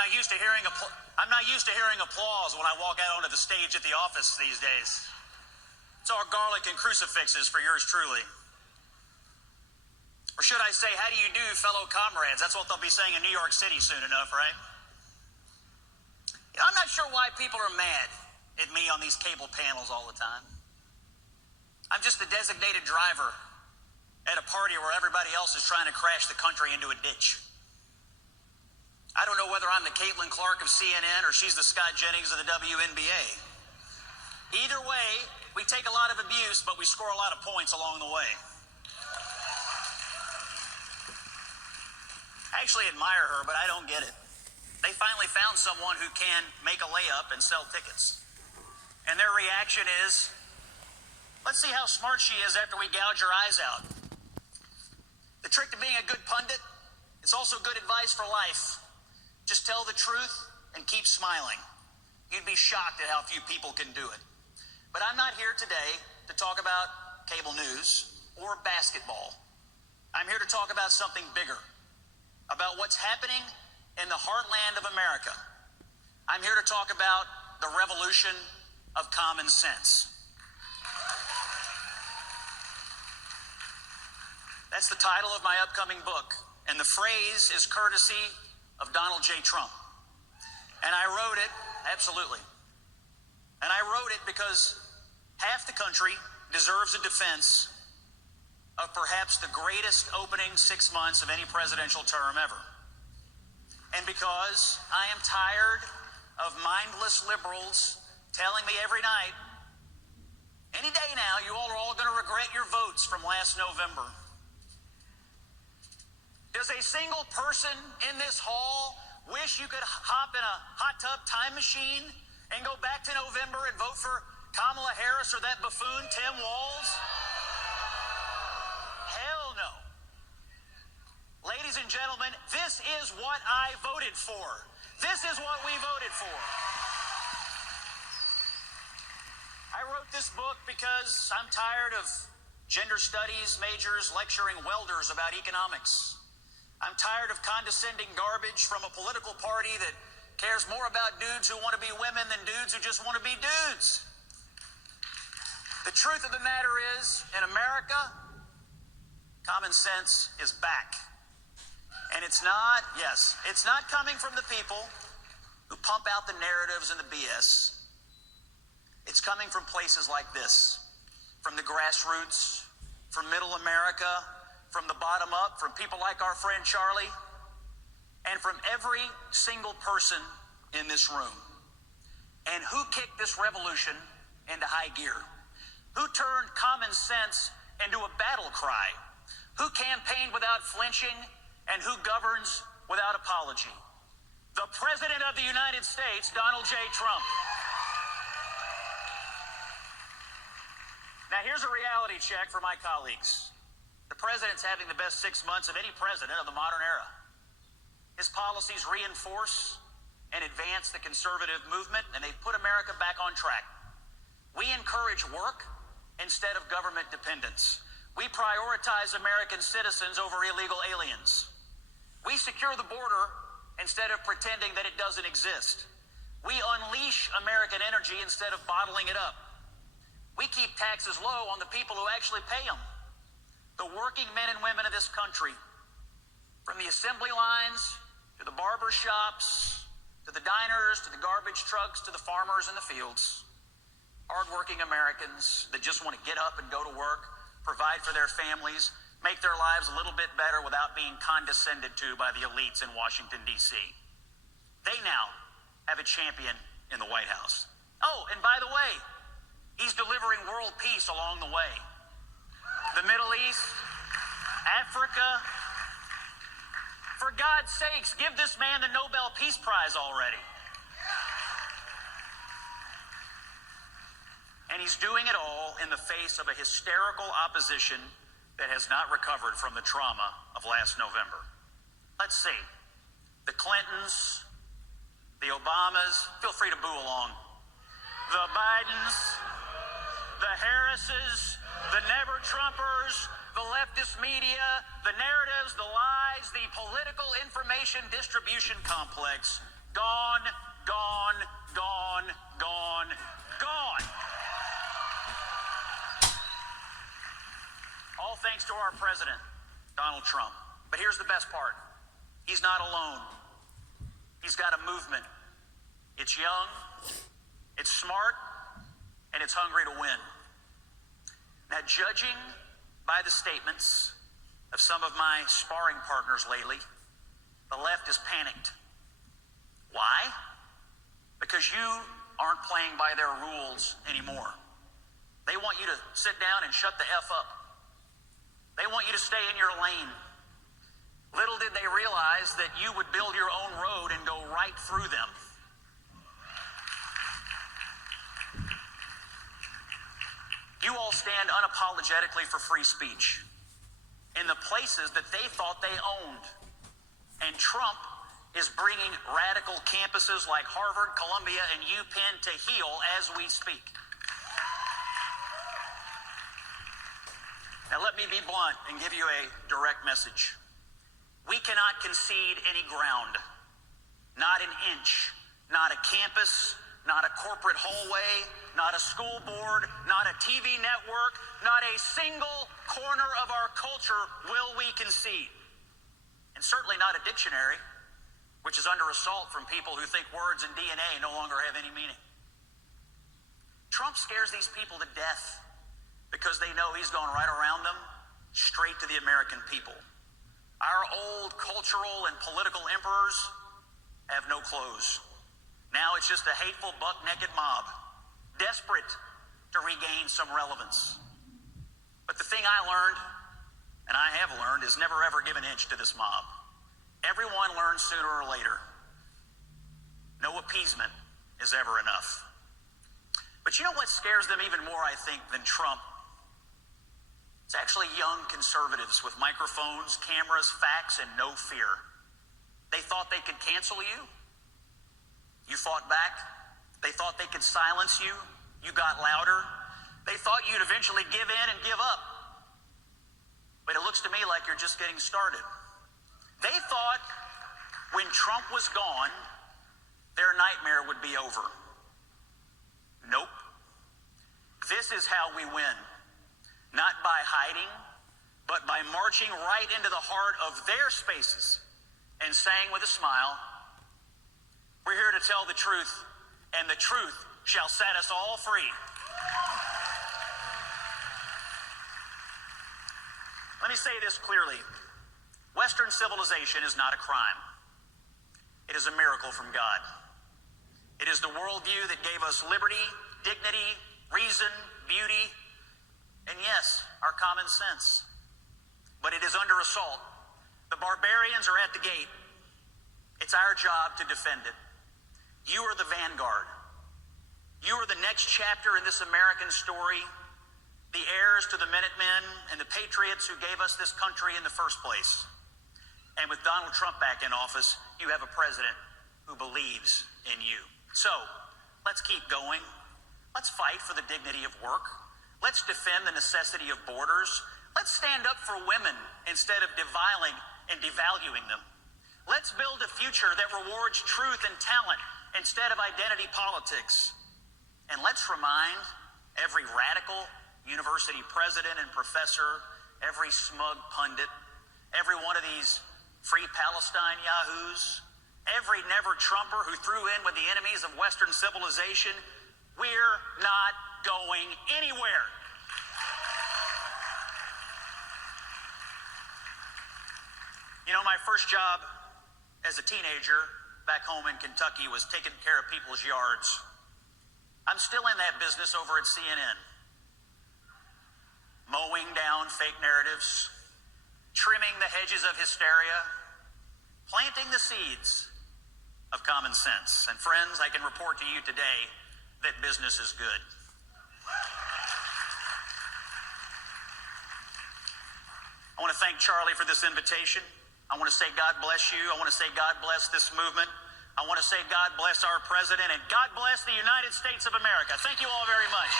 not used to hearing applause when I walk out onto the stage at the office these days. It's all garlic and crucifixes for yours truly. Or should I say, how do you do, fellow comrades? That's what they'll be saying in New York City soon enough, right? I'm not sure why people are mad at me on these cable panels all the time. I'm just a designated driver at a party where everybody else is trying to crash the country into a ditch. I don't know whether I'm the Caitlin Clark of CNN or she's the Scott Jennings of the WNBA. Either way, we take a lot of abuse, but we score a lot of points along the way. I actually admire her, but I don't get it. They finally found someone who can make a layup and sell tickets. And their reaction is, let's see how smart she is after we gouge her eyes out. The trick to being a good pundit, it's also good advice for life. Just tell the truth and keep smiling. You'd be shocked at how few people can do it. But I'm not here today to talk about cable news or basketball. I'm here to talk about something bigger, about what's happening in the heartland of America. I'm here to talk about the revolution of common sense. That's the title of my upcoming book, and the phrase is courtesy of Donald J. Trump. And I wrote it, absolutely. And I wrote it because half the country deserves a defense of perhaps the greatest opening 6 months of any presidential term ever. And because I am tired of mindless liberals telling me every night, any day now, you all are all going to regret your votes from last November. Does a single person in this hall wish you could hop in a hot tub time machine and go back to November and vote for Kamala Harris or that buffoon Tim Walz? Hell no. Ladies and gentlemen, this is what I voted for. This is what we voted for. I wrote this book because I'm tired of gender studies majors lecturing welders about economics. I'm tired of condescending garbage from a political party that cares more about dudes who want to be women than dudes who just want to be dudes. The truth of the matter is, in America, common sense is back. And it's not coming from the people who pump out the narratives and the BS. It's coming from places like this, from the grassroots, from middle America, from the bottom up, from people like our friend Charlie, and from every single person in this room. And who kicked this revolution into high gear? Who turned common sense into a battle cry? Who campaigned without flinching and who governs without apology? The President of the United States, Donald J. Trump. Now here's a reality check for my colleagues. The President's having the best 6 months of any president of the modern era. His policies reinforce and advance the conservative movement, and they put America back on track. We encourage work instead of government dependence. We prioritize American citizens over illegal aliens. We secure the border instead of pretending that it doesn't exist. We unleash American energy instead of bottling it up. We keep taxes low on the people who actually pay them. The working men and women of this country, from the assembly lines to the barber shops, to the diners, to the garbage trucks, to the farmers in the fields. Hardworking Americans that just want to get up and go to work, provide for their families, make their lives a little bit better without being condescended to by the elites in Washington, D.C. They now have a champion in the White House. Oh, and by the way, he's delivering world peace along the way. The Middle East, Africa. For God's sakes, give this man the Nobel Peace Prize already. And he's doing it all in the face of a hysterical opposition that has not recovered from the trauma of last November. Let's see. The Clintons, the Obamas, feel free to boo along. The Bidens, the Harrises, the never-Trumpers, the leftist media, the narratives, the lies, the political information distribution complex Gone, gone, gone, gone, gone. All thanks to our president, Donald Trump. But here's the best part. He's not alone. He's got a movement. It's young, it's smart, and it's hungry to win. Now, judging by the statements of some of my sparring partners lately, the left is panicked. Why? Because you aren't playing by their rules anymore. They want you to sit down and shut the F up. They want you to stay in your lane. Little did they realize that you would build your own road and go right through them. You all stand unapologetically for free speech in the places that they thought they owned. And Trump is bringing radical campuses like Harvard, Columbia, and UPenn to heel as we speak. Now let me be blunt and give you a direct message. We cannot concede any ground, not an inch, not a campus, not a corporate hallway, not a school board, not a TV network, not a single corner of our culture will we concede. And certainly not a dictionary, which is under assault from people who think words and DNA no longer have any meaning. Trump scares these people to death because they know he's going right around them, straight to the American people. Our old cultural and political emperors have no clothes. Now it's just a hateful, buck-naked mob, desperate to regain some relevance. But the thing I learned, and I have learned, is never ever give an inch to this mob. Everyone learns sooner or later. No appeasement is ever enough. But you know what scares them even more, I think, than Trump? It's actually young conservatives with microphones, cameras, facts, and no fear. They thought they could cancel you. You fought back. They thought they could silence you. You got louder. They thought you'd eventually give in and give up. But it looks to me like you're just getting started. They thought when Trump was gone, their nightmare would be over. Nope. This is how we win. Not by hiding, but by marching right into the heart of their spaces and saying with a smile, we're here to tell the truth, and the truth shall set us all free. Let me say this clearly. Western civilization is not a crime. It is a miracle from God. It is the worldview that gave us liberty, dignity, reason, beauty, and yes, our common sense. But it is under assault. The barbarians are at the gate. It's our job to defend it. You are the vanguard. You are the next chapter in this American story, the heirs to the Minutemen and the patriots who gave us this country in the first place. And with Donald Trump back in office, you have a president who believes in you. So, let's keep going. Let's fight for the dignity of work. Let's defend the necessity of borders. Let's stand up for women instead of deviling and devaluing them. Let's build a future that rewards truth and talent instead of identity politics. And let's remind every radical university president and professor, every smug pundit, every one of these free Palestine yahoos, every never-Trumper who threw in with the enemies of Western civilization, we're not going anywhere. You know, my first job as a teenager back home in Kentucky was taking care of people's yards. I'm still in that business over at CNN. Mowing down fake narratives, trimming the hedges of hysteria, planting the seeds of common sense. And friends, I can report to you today that business is good. I want to thank Charlie for this invitation. I want to say God bless you. I want to say God bless this movement. I want to say God bless our president and God bless the United States of America. Thank you all very much.